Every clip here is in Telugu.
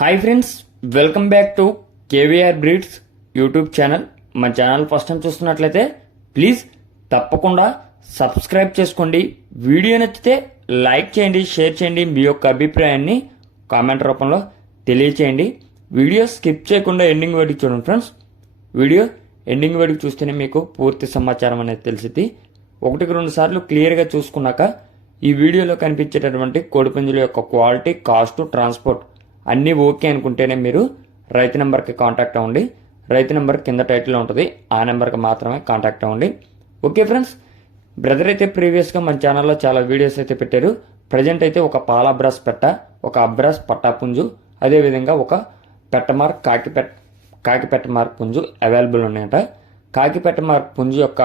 Hi friends, welcome back to KVR breeds YouTube channel. మన ఛానల్ ఫస్ట్ టైం చూస్తున్నట్లయితే ప్లీజ్ తప్పకుండా సబ్స్క్రైబ్ చేసుకోండి. వీడియో నచ్చితే లైక్ చేయండి, షేర్ చేయండి. మీ యొక్క అభిప్రాయాన్ని కామెంట్ రూపంలో తెలియచేయండి. వీడియో స్కిప్ చేయకుండా ఎండింగ్ వరకు చూడండి ఫ్రెండ్స్. వీడియో ఎండింగ్ వరకు చూస్తేనే మీకు పూర్తి సమాచారం అనేది తెలిసింది. 1-2 సార్లు క్లియర్గా చూసుకున్నాక ఈ వీడియోలో కనిపించేటటువంటి కోడిపుంజుల యొక్క క్వాలిటీ, కాస్ట్, ట్రాన్స్పోర్ట్ అన్నీ ఓకే అనుకుంటేనే మీరు రైతు నెంబర్కి కాంటాక్ట్ అవ్వండి. రైతు నెంబర్ కింద టైటిల్లో ఉంటుంది, ఆ నెంబర్కి మాత్రమే కాంటాక్ట్ అవ్వండి. ఓకే ఫ్రెండ్స్, బ్రదర్ అయితే ప్రీవియస్గా మన ఛానల్లో చాలా వీడియోస్ అయితే పెట్టారు. ప్రజెంట్ అయితే ఒక పాల అబ్రాస్ పెట్ట, ఒక అబ్రాస్ పట్టాపుంజు, అదేవిధంగా ఒక పెట్టమార్క్ కాకిపెట్ట మార్క్ పుంజు అవైలబుల్ ఉన్నాయట. కాకిపెట్ట మార్క్ పుంజు యొక్క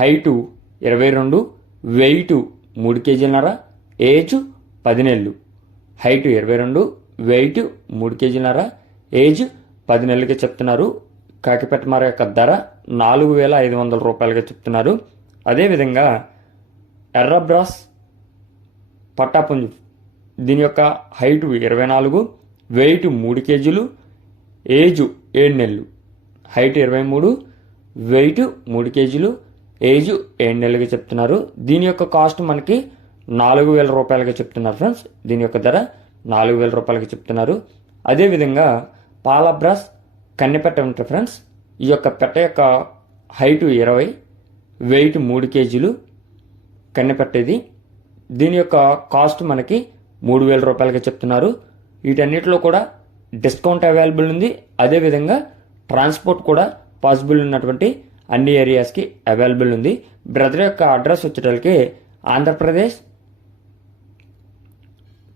హైటు 22, వెయిట్ 3 కేజీలన్నర, ఏజ్ 10 నెలలు. హైట్ 22, వెయిట్ 3 కేజీలన్నర, ఏజ్ 10 నెలలకి చెప్తున్నారు. కాకిపెట్టమార యొక్క ధర 4,500 రూపాయలుగా చెప్తున్నారు. అదేవిధంగా ఎర్రబ్రాస్ పట్టాపుంజు, దీని యొక్క హైట్ 24, వెయిట్ 3 కేజీలు, ఏజ్ 7 నెలలు. హైట్ 23, వెయిట్ 3 కేజీలు, ఏజ్ 7 నెలలుగా చెప్తున్నారు. దీని యొక్క కాస్ట్ మనకి 4,000 రూపాయలుగా చెప్తున్నారు ఫ్రెండ్స్. దీని యొక్క ధర 4,000 రూపాయలకి చెప్తున్నారు. అదేవిధంగా పాలబ్రాస్ కన్నెపెట్ట ఉంటుంది ఫ్రెండ్స్. ఈ యొక్క పెట్ట యొక్క హైట్ 20, వెయిట్ 3 కేజీలు కన్నెపెట్టేది. దీని యొక్క కాస్ట్ మనకి 3,000 రూపాయలకి చెప్తున్నారు. వీటన్నిటిలో కూడా డిస్కౌంట్ అవైలబుల్ ఉంది. అదేవిధంగా ట్రాన్స్పోర్ట్ కూడా పాసిబుల్ ఉన్నటువంటి అన్ని ఏరియాస్కి అవైలబుల్ ఉంది. బ్రదర్ యొక్క అడ్రస్ వచ్చేటప్పటికి ఆంధ్రప్రదేశ్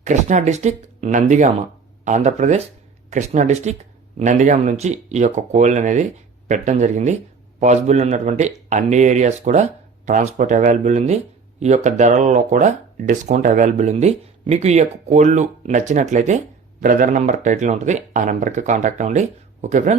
కృష్ణా డిస్టిక్ నందిగామ, ఆంధ్రప్రదేశ్ కృష్ణా డిస్టిక్ నందిగామ నుంచి ఈ యొక్క కోళ్ళు అనేది పెట్టడం జరిగింది. పాసిబుల్ ఉన్నటువంటి అన్ని ఏరియాస్ కూడా ట్రాన్స్పోర్ట్ అవైలబుల్ ఉంది. ఈ యొక్క ధరలలో కూడా డిస్కౌంట్ అవైలబుల్ ఉంది. మీకు ఈ యొక్క కోళ్ళు నచ్చినట్లయితే బ్రదర్ నెంబర్ టైటిల్ ఉంటుంది, ఆ నెంబర్కి కాంటాక్ట్ అవ్వండి. Okay friends.